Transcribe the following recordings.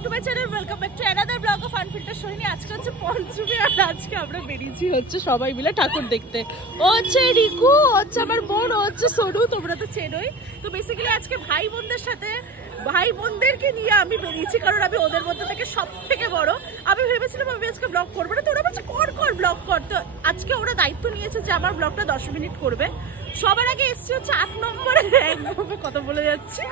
Back to my channel, welcome back to another blog of unfilter Sohini. আজকে হচ্ছে পঞ্চমী আর আজকে আমরা বেরিয়েছি হচ্ছে সবাই মিলে ঠাকুর দেখতে। ও হচ্ছে রিকু, হচ্ছে আমার বোন, ও হচ্ছে সোনু, তোমরা তো চেনোই। তো বেসিক্যালি আজকে ভাই বোনদের সাথে, ভাই বোনদেরকে নিয়ে আমি বেরিয়েছি, কারণ আমি ওদের মধ্যে থেকে সব থেকে বড়। আমি ভেবেছিলাম আমি আজকে ব্লগ করবো না, তো ওরা বলছে কর ব্লগ কর। তো আজকে ওরা দায়িত্ব নিয়েছে যে আমার ব্লগটা 10 মিনিট করবে। সবার আগে এসছি হচ্ছে 8 নম্বরে, কথা বলে যাচ্ছি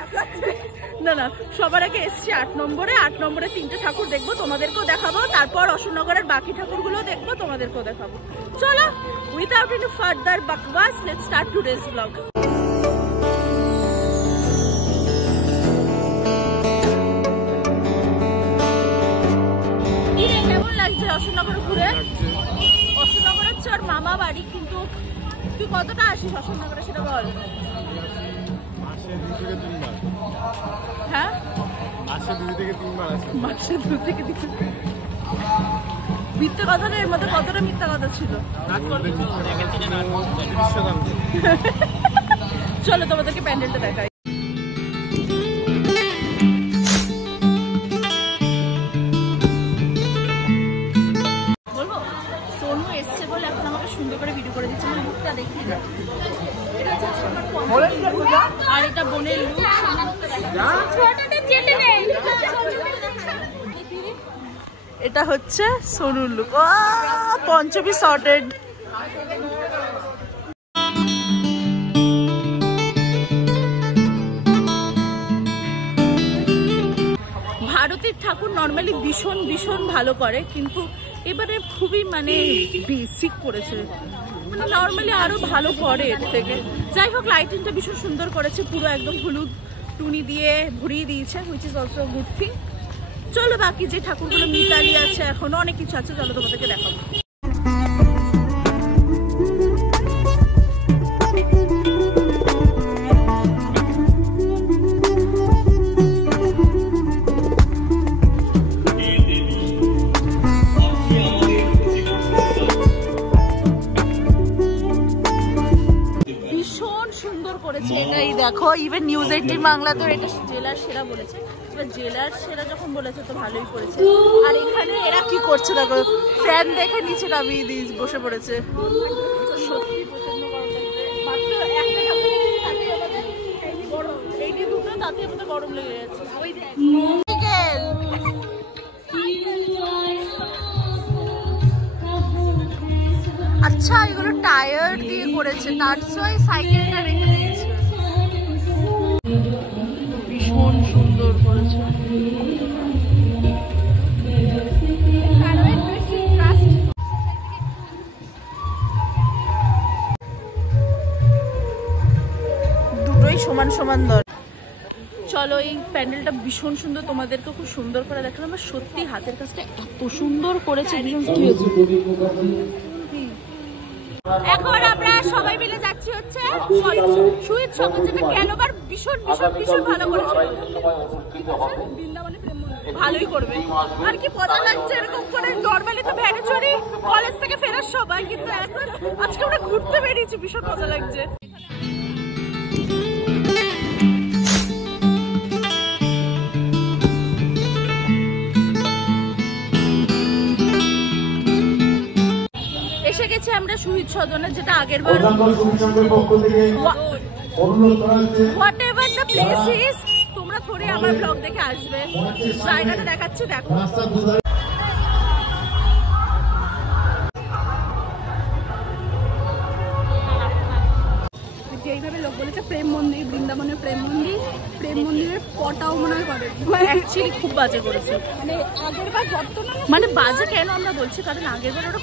না, সবার আগে এসছি 8 নম্বরে। 8 নম্বরে 3টে ঠাকুর দেখবো, তোমাদেরকেও দেখাবো। তারপর অশোকনগরের বাকি ঠাকুরগুলো দেখবো, তোমাদেরকেও দেখাবো। চলো, উইদাউট এনি ফার্দার বাকওয়াস, লেটস স্টার্ট টুডেজ ব্লগ। কেমন লাগছে অশোকনগর ঘুরে? অশোকনগর হচ্ছে ওর মামা বাড়ি, কিন্তু তুই কতটা আসিস অশোকনগরে সেটা বল। হ্যাঁ, মাসে 2 থেকে 3 বার আসি। মাসে 2 থেকে 3 বার। মিথ্যা কথা না, এর মধ্যে কতটা মিথ্যা কথা ছিল। চলো তোমাদেরকে প্যান্ডেলটা দেখাই। সুন্দর করে ভিডিও করে দিচ্ছি, আমার লুকটা দেখিয়ে দাও। আর এটা বোনের লুক। এটা হচ্ছে সোনুর লুক। পঞ্চমী সর্টেড। ভারতের ঠাকুর নর্মালি ভীষণ ভালো করে, কিন্তু এবারে খুবই মানে বেসিক করেছে, মানে নর্মালি আরো ভালো করে এর থেকে। যাই হোক, লাইটিংটা ভীষণ সুন্দর করেছে, পুরো একদম হলুদ টুনি দিয়ে ভরিয়ে দিয়েছে, which is also good thing. চলো বাকি যে ঠাকুরগুলো মিতালি আছে, এখনো অনেক কিছু আছে, চলো তোমাদেরকে দেখাবো। এটাই দেখো, ইভেন নিউজ 18 বাংলাতে এটা জেলার সেরা বলেছে। এবার জেলার সেরা যখন বলেছে তো ভালোই করেছে। আর এখানে এরা কি করছে দেখো, ফ্যান দেখে নিচে নামিয়ে দিয়ে বসে পড়েছে। সত্যি প্রচন্ড গরম লাগছে, মাত্র একটা ঠাকুর গরম, এইটি দুটো তাতে আমাদের গরম লেগে যাচ্ছে। ওই আচ্ছা, এগুলো টায়ার দিয়ে করেছে, তার জন্য সাইকেলটা রেখে দিয়েছে। ভীষণ সুন্দর করেছে। দুটোই সমান দর। চলো, এই প্যান্ডেলটা ভীষণ সুন্দর, তোমাদেরকে খুব সুন্দর করে দেখালাম। আমার সত্যি হাতের কাজটা এত সুন্দর করেছে, ভীষণ। এখন আমরা সবাই মিলে যাচ্ছি হচ্ছে সুইট শপ, যেটা গেলবার ভীষণ ভালো করেছে। ভালোই করবে। আর কি মজা লাগছে এরকম করে। নর্মালি তো ভ্যানে চড়ি কলেজ থেকে ফেরার সবাই, কিন্তু এখন আজকে আমরা ঘুরতে বেরিয়েছি, ভীষণ মজা লাগছে। এসে গেছে আমরা শহীদ সদনে, যেটা আগের বার whatever the place is, তোমরা থোড়ে আমার ব্লগ দেখে আসবে। জায়গাটা দেখাচ্ছি, দেখো। যেইভাবে লোক বলেছে প্রেম মন্দির, বৃন্দাবনের প্রেম মন্দিরের পটাও মনে হয় করে, অ্যাকচুয়ালি খুব বাজে করেছে। মানে আগের বার মানে বাজে কেন আমরা বলছি, কারণ আগের বার ওরা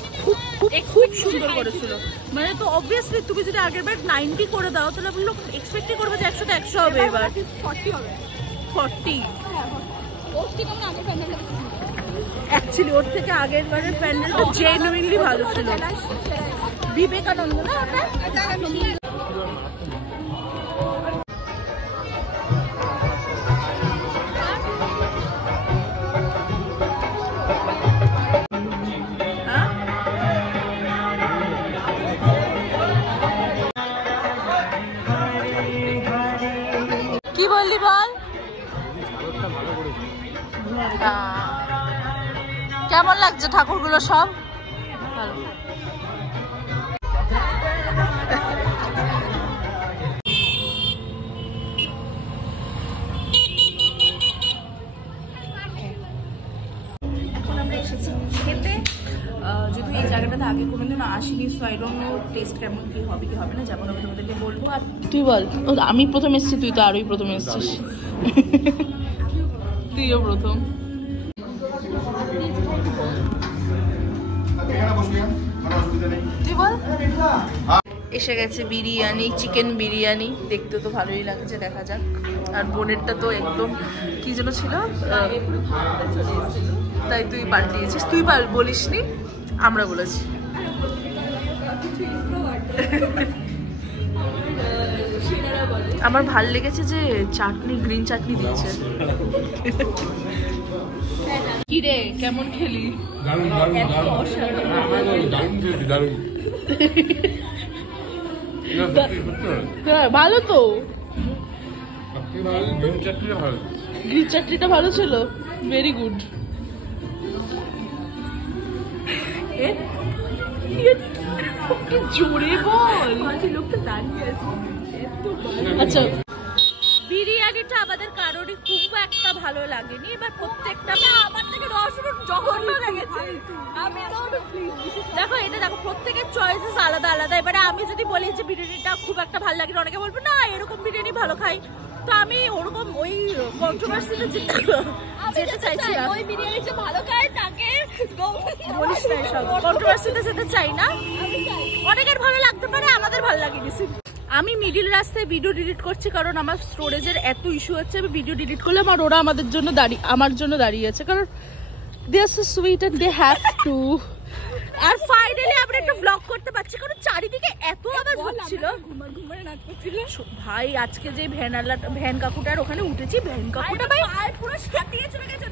খুব সুন্দর করেছিল। মানে তো অবভিয়াসলি তুমি যদি আগের বার 90 করে দাও, তাহলে লোক এক্সপেক্টই করবে যে 100 তে 100 হবে। এবার 40 হবে। 40 অ্যাকচুয়ালি ওর থেকে আগের বারের প্যান্ডেলটা জেনুইনলি ভালো ছিল। বিবেকানন্দ না ওটা? কি বললি বল? কেমন লাগছে ঠাকুরগুলো সব? ভালো। এখন আমরা এসেছি খেতে, যেহেতু এই জায়গাটাতে আগে কোনোদিন আসিনি, so I don't know taste কেমন কি হবে না, যেমন আমি তোমাদেরকে বলবো। আর তুই বল। আমি প্রথম এসেছি, তুই তো আরোই প্রথম এসেছিস। তুইও প্রথম। তুই বল। এসে গেছে বিরিয়ানি, চিকেন বিরিয়ানি, দেখতে তো ভালোই লাগছে, দেখা যাক। আর বোনেরটা তো একদম কি যেন ছিল, তাই তুই পাল্টিয়েছিস। তুই বলিসনি, আমরা বলেছি। আমার ভাল লেগেছে যে চাটনি, গ্রিন চাটনি দিয়েছে। কি রে, কেমন খেলি? ভালো তো, গ্রিন চাটনিটা ভালো ছিল, ভেরি গুড। জোরে বল, লোকটা দাঁড়িয়ে আছে। আচ্ছা, বিরিয়ানিটা আমাদের কারোরই খুব একটা ভালো লাগেনি। এবার প্রত্যেকটা আমার থেকে জঘন্য লেগেছে। দেখো এটা দেখো, প্রত্যেকের চয়েসেস আলাদা আলাদা। এবারে আমি যদি বলি যে বিরিয়ানিটা খুব একটা ভালো লাগে, অনেকে বলবে না এরকম বিরিয়ানি ভালো খাই, তো আমি ওরকম ওই কন্ট্রোভার্সিতে যেতে চাইছি না। ওই বিরিয়ানি যে ভালো খায় তাকে বলিস না, এসব কন্ট্রোভার্সিতে যেতে চাই না। অনেকের ভালো লাগতে পারে, আমাদের ভালো লাগেনি। আমি মিডিল রাস্তায় ভিডিও ডিলিট করছি কারণ আমার স্টোরেজের এত ইস্যু হচ্ছে। আমি ভিডিও ডিলিট করলাম আর ওরা আমার জন্য দাঁড়িয়ে আছে, কারণ they are so sweet and they have to. আর ফাইনালি আমরা একটা ব্লগ করতে পারছি, কারণ চারিদিকে এত আওয়াজ হচ্ছিল। ভাই আজকে যে ভ্যান কাকুটার ওখানে উঠেছি, ভ্যান কাকুটা ভাই পুরো সাতিয়ে চলে গেছে,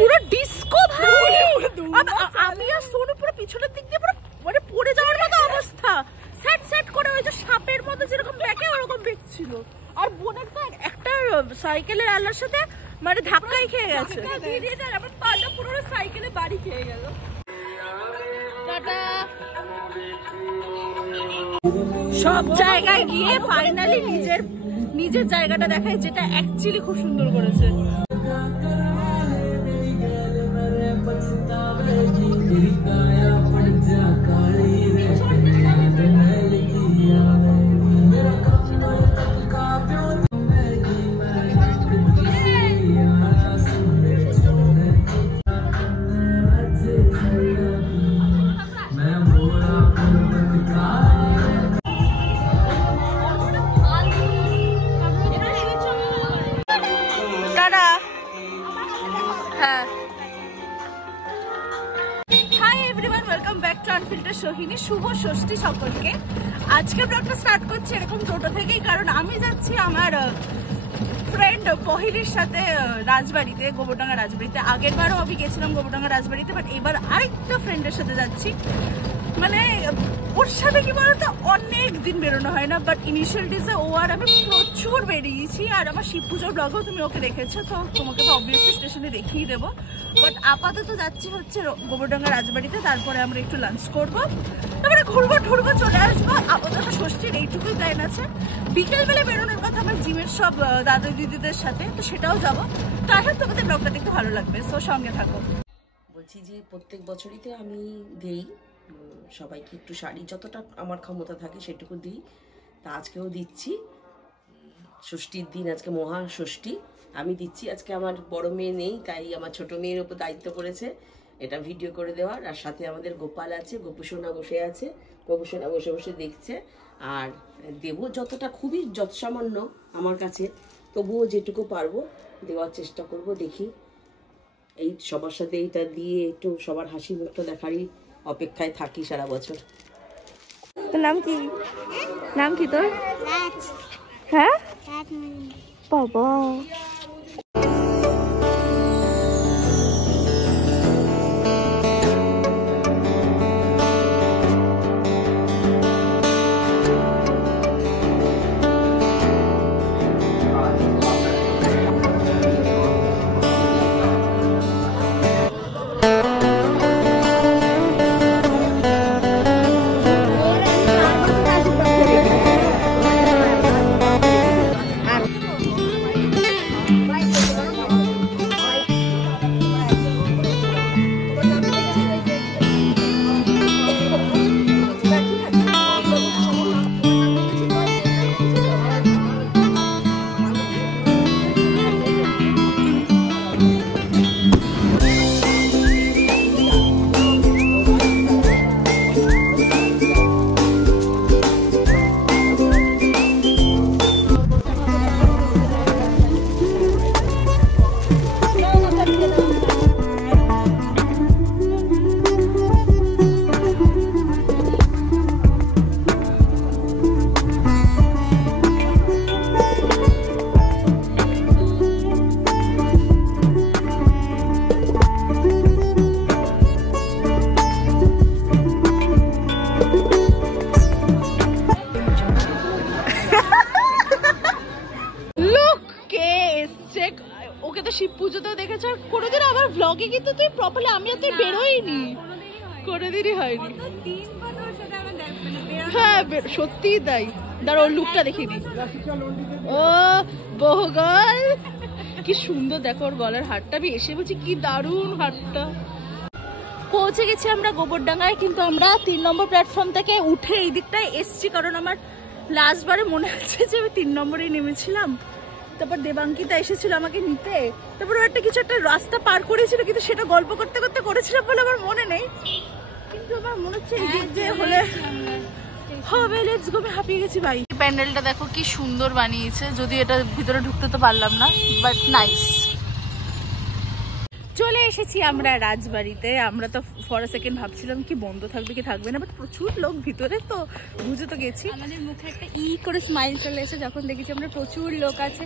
পুরো ডিস্কো ভাই। আমি আর সোনু পুরো পিছনের দিক দিয়ে পুরো মানে পড়ে যাওয়ার মতো অবস্থা। সেট সেট করে ওই যে সাপের মতো যেরকম ব্যাকে ওরকম বেঁকছিল। আর বোনের তো একটা সাইকেলের আল্লাহর সাথে মানে ধাক্কাই খেয়ে গেছে, আমার পাটা পুরো সাইকেলে বাড়ি খেয়ে গেল। সব জায়গায় গিয়ে ফাইনালি নিজের জায়গাটা দেখায়, যেটা অ্যাকচুয়ালি খুব সুন্দর করেছে। সোহিনী, শুভ ষষ্ঠী সকলকে। আজকে ব্লগটা স্টার্ট করছি এরকম টোটো থেকেই, কারণ আমি যাচ্ছি আমার ফ্রেন্ড পহিলির সাথে রাজবাড়িতে, গোবরডাঙ্গা রাজবাড়িতে। আগের বারও আমি গেছিলাম গোবরডাঙ্গা রাজবাড়িতে, বাট এবার আরেকটা ফ্রেন্ডের সাথে যাচ্ছি। মানে ওর সাথে কি বলতো অনেক দিন বেরোনো হয় না, বাট ইনিশিয়াল ডেজে ও আর আমি প্রচুর বেরিয়েছি। আর আমার শিব পুজোর ব্লগেও তুমি ওকে দেখেছো, তো তোমাকে তো অবভিয়াসলি স্টেশনে দেখিয়ে দেবো। বাট আপাতত যাচ্ছি হচ্ছে গোবরডাঙ্গা রাজবাড়িতে, তারপরে আমরা একটু লাঞ্চ করবো, তারপরে ঘুরবো চলে আসবো। আপাতত ষষ্ঠীর এইটুকুই প্ল্যান আছে। বিকেলবেলা বেরোনোর কথা আমার জিমের সব দাদা দিদিদের সাথে, তো সেটাও যাবো। তো আসলে তোমাদের ব্লগটা দেখতে ভালো লাগবে, সো সঙ্গে থাকো। বলছি যে প্রত্যেক বছরই আমি দেই সবাইকে একটু শাড়ি, যতটা আমার ক্ষমতা থাকে সেটুকু দিই। তা আজকেও দিচ্ছি, ষষ্ঠীর দিন, আজকে মহা ষষ্ঠী, আমি দিচ্ছি। আজকে আমার বড় মেয়ে নেই, তাই আমার ছোট মেয়ের উপর দায়িত্ব করেছে এটা ভিডিও করে দেওয়ার। আর সাথে আমাদের গোপাল আছে, গোপুসোনা বসে আছে, গোপুসোনা বসে বসে দেখছে। আর দেবো যতটা, খুবই যৎসামান্য আমার কাছে, তবুও যেটুকু পারবো দেওয়ার চেষ্টা করব। দেখি এই সবার সাথে এইটা দিয়ে একটু সবার হাসি মুখটা দেখারই অপেক্ষায় থাকি সারা বছর। তোর নাম কি? নাম কি তোর? হ্যাঁ বাবা, ওকে তো শিব পুজোতেও দেখেছ, আর কোনোদিন আমার ব্লগে কিন্তু তুই প্রপারলি আমি আর তুই বেরোইনি, কোনোদিনই হয়নি। হ্যাঁ সত্যিই তাই। দাঁড়া ওর লুকটা দেখিনি। ও বহুগল কি সুন্দর, দেখো ওর গলার হারটা, আমি এসে বলছি কি দারুণ হারটা। পৌঁছে গেছি আমরা গোবরডাঙ্গায়, কিন্তু আমরা 3 নম্বর প্ল্যাটফর্ম থেকে উঠে এই দিকটায় এসছি, কারণ আমার লাস্টবারে মনে আছে যে আমি 3 নম্বরেই নেমেছিলাম। তারপর দেবাঙ্কিতা এসেছিল আমাকে নিতে, তারপর ও একটা কিছু একটা রাস্তা পার করেছিল, কিন্তু সেটা গল্প করতে করতে করেছিলাম বলে আমার মনে নেই, কিন্তু আমার মনে হচ্ছে এই দিক দিয়ে হলে হবে। লেটস গো, আমি হাঁপিয়ে গেছি ভাই। প্যান্ডেলটা দেখো কি সুন্দর বানিয়েছে, যদি এটা ভিতরে ঢুকতে তো পারলাম না, বাট নাইস। চলে এসেছি আমরা রাজবাড়িতে। আমরা তো ফর আ সেকেন্ড ভাবছিলাম কি বন্ধ থাকবে কি থাকবে না, বাট প্রচুর লোক ভিতরে, তো বুঝে তো গেছি। আমাদের মুখে একটা করে স্মাইল চলে এসে যখন দেখেছি আমরা প্রচুর লোক আছে,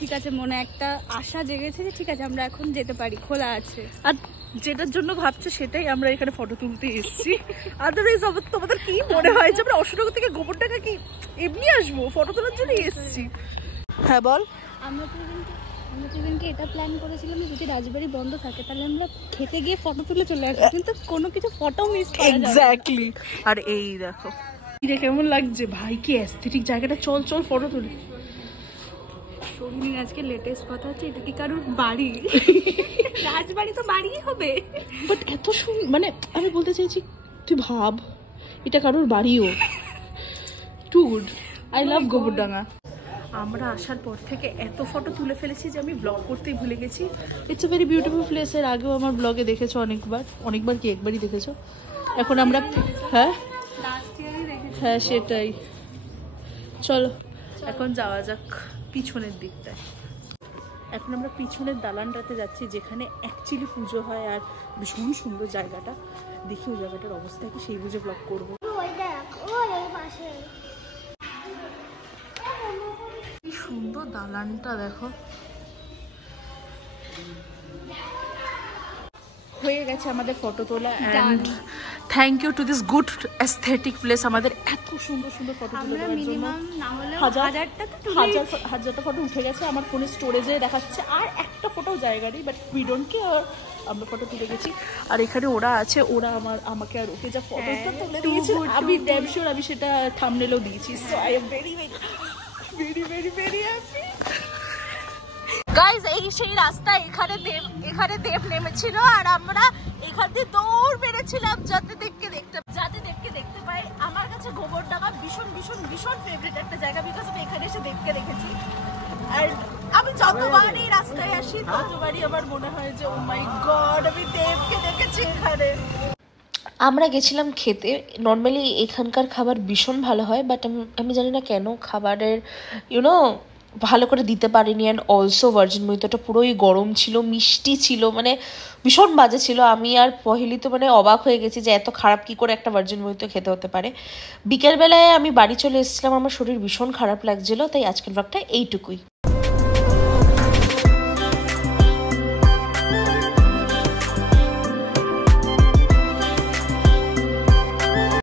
ঠিক আছে, মনে একটা আশা জেগেছে যে ঠিক আছে আমরা এখন যেতে পারি, খোলা আছে। আর যেটার জন্য ভাবছে সেটাই, আমরা এখানে ফটো তুলতে এসেছি। আদারওয়াইজ তোমাদের কি মনে হয় যে আমরা অশোকনগর থেকে গোবরডাঙ্গা কি এমনি আসবো, ফটো তোলার জন্য এসেছি? হ্যাঁ বল। আমরা তো এদিনকে এটা প্ল্যান করেছিলাম যে যদি রাজবাড়ি বন্ধ থাকে তাহলে আমরা খেতে গিয়ে ফটো তুলে চলে আসবো, কিন্তু কোনো কিছু ফটো মিস করা যাবে না। এক্স্যাক্টলি। আর এই দেখো এটা কেমন লাগছে ভাই, কি অ্যাস্থেটিক জায়গাটা, চল চল ফটো তুলি। সৌমির আজকে লেটেস্ট কথা হচ্ছে এটা কি কারোর বাড়ি? রাজবাড়ি তো বাড়িই হবে, বাট এত মানে আমি বলতে চাইছি তুই ভাব এটা কারোর বাড়িও। Too good, I love Gobardanga. আমরা আসার পর থেকে এত ফটো তুলে ফেলেছি যে আমি ব্লগ করতেই ভুলে গেছি। It's a very beautiful place. এর আগেও আমার ব্লগে দেখেছো অনেকবার কি একবারই দেখেছো। এখন আমরা হ্যাঁ সেটাই। চলো এখন যাওয়া যাক পিছনের দিকটায়। এখন আমরা পিছনের দালানটাতে যাচ্ছি, যেখানে অ্যাকচুয়ালি পুজো হয়, আর ভীষণ সুন্দর জায়গাটা। দেখি ওই জায়গাটার অবস্থা কি, সেই বুঝে ব্লগ করবো। কি সুন্দর দালানটা দেখো। হয়ে গেছে আমাদের ফটো তোলা, and thank you to this good aesthetic place আমাদের এত সুন্দর সুন্দর ফটো তুলে দেওয়ার জন্য। হাজারটা ফটো উঠে গেছে আমার ফোনের স্টোরেজে দেখাচ্ছে, আর একটা ফটো জায়গা নেই, বাট উই ডোন্ট কেয়ার, আমরা ফটো তুলে গেছি। আর এখানে ওরা আছে, ওরা আমাকে আর ওকে যা ফটোটা তুলে দিয়েছে, আমি ড্যাম শিওর আমি সেটা থাম্বনেলও দিয়েছি। So I am very very very very very happy. Guys এই সেই রাস্তা, এখানে দেব নেমেছিল, আর আমরা এখান দিয়ে দৌড় মেরেছিলাম যাতে দেবকে দেখতে পাই। আমার কাছে গোবরডাঙ্গা ভীষণ ভীষণ ভীষণ ফেভারিট একটা জায়গা, বিকজ আমি এখানে এসে দেবকে দেখেছি। আর আমি যতবার এই রাস্তায় আসি ততবারই আমার মনে হয় যে ও মাই গড আমি দেবকে দেখেছি এখানে। আমরা গেছিলাম খেতে। নর্মালি এখানকার খাবার ভীষণ ভালো হয়, বাট আমি জানি না কেন খাবারের ভালো করে দিতে পারিনি। অ্যান্ড অলসো ভার্জিন মহিতোটা পুরোই গরম ছিল, মিষ্টি ছিল, মানে ভীষণ বাজে ছিল। আমি আর পহেলি তো মানে অবাক হয়ে গেছি যে এত খারাপ কি করে একটা ভার্জিন মহিতো খেতে হতে পারে। বিকেলবেলায় আমি বাড়ি চলে এসেছিলাম, আমার শরীর ভীষণ খারাপ লাগছিল, তাই আজকের ব্লগটা এইটুকুই।